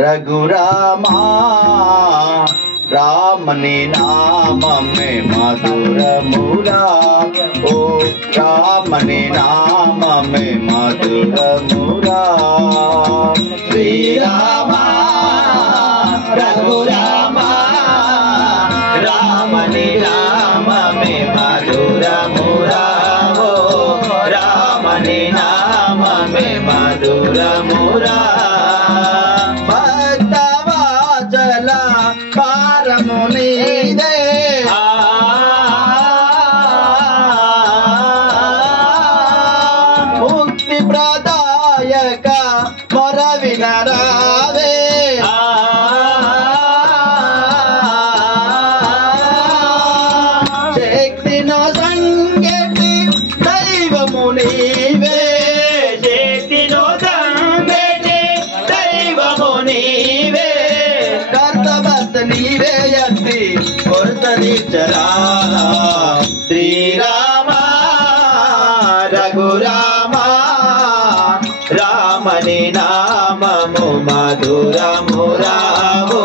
రఘురామా రామని నామమే మధురమురా ఓ రామని నామమే మధురమురా శ్రీరామా రఘురామా రామని నామమే మధురమురా ఓ రామని నామమే మధురమురా భక్తవాచల భారము నీదే ముక్తి ప్రదాయక మొర వినరాదే శక్తిను సంగతి దైవము నీవే శక్తిను సంగతి దైవము నీవే కర్తభర్త నీవే ఎత్తి కొరతనిచ్చరా శ్రీరామ రఘురామ రామని నామము మధురమురా ఓ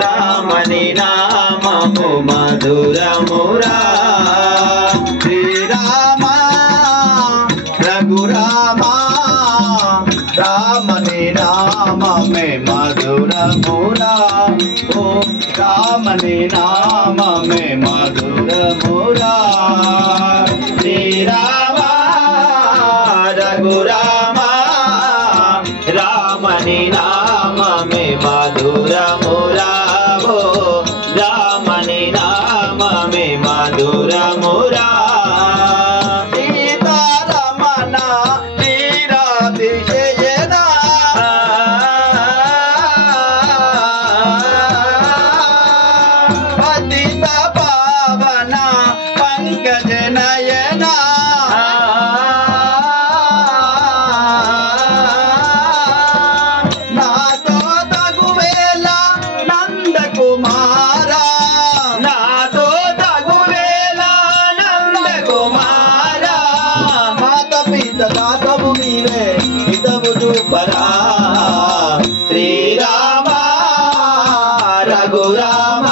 రామని నామము మధురమురా శ్రీరామ రఘురామ రామని నామమే మధురమురా ఓ రామని నామమే మధురమురా శ్రీరామ రఘురామ రామని నామమే మధురమురా ఓ రామని నామమే మధురమురా సీతారమణ శ్రీరాధిశయన పతిత పావన పంకజ నయన నాతో తగువేళ నందకుమారా నాతో తగువేళ నందకుమారా మాత పిత దాతవు నీవే హితవు చూపరా శ్రీరామ రఘురామ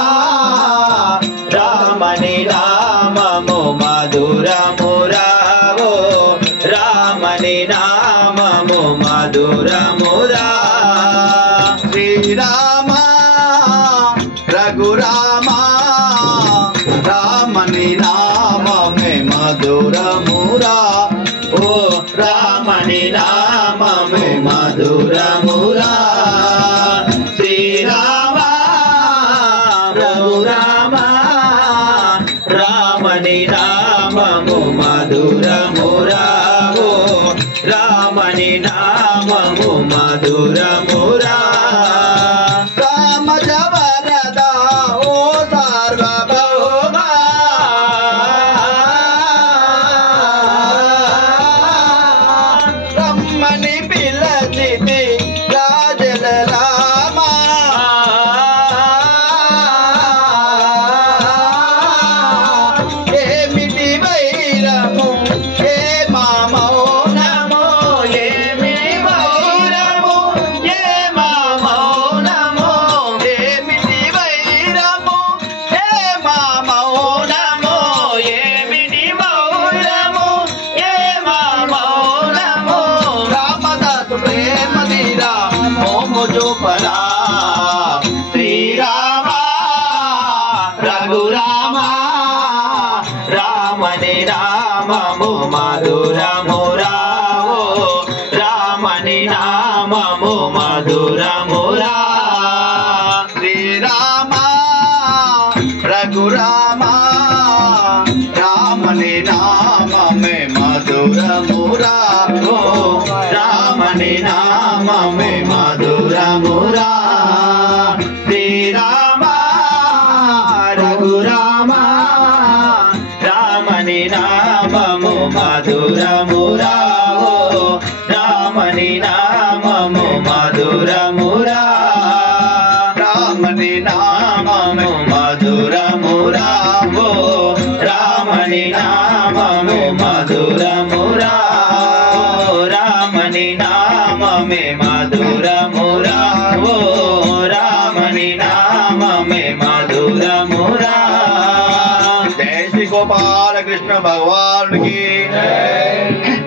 రామని నామము మధురమురా ఓ రామని నామము మధురమురా శ్రీరామ రఘురామ రామని నామమే మధురమురా ఓ రామని నామమే మధురమురా శ్రీరామ రఘురామ రామని నామము మధురమురా ఓ రామని నామము మధురమురా రామజ వరద ఓ సార్వభౌమ రమ్మని పిలచితి రాజల రామ ఏమిటి వైరము ఏ మా మౌనము ఏమిటి వైరము ఏ మా మౌనము ఏమిటి వైరము ఏ మా మౌనము ఏమిటి మౌనము ఏ మా మౌనము రామదాసు ప్రేమ తీరా మోము చూపరా శ్రీరామ రఘురామ రామని నామము మధురమురా ఓ రామని నామము మధురమురా శ్రీరామ రఘురామ రామని నామమే మధురమురా ఓ రామని నామమే మధురమురా శ్రీరామ రఘురామ రామని నామము మధురమురా ఓ రామని నామము మధురమురా రామని నామము మధురమురా ఓ రామని నామము మధురమురా రామని రామని నామమే మధురమురా ఓ రామని నామమే మధురమురా జై శ్రీ గోపాల కృష్ణ భగవాన్ की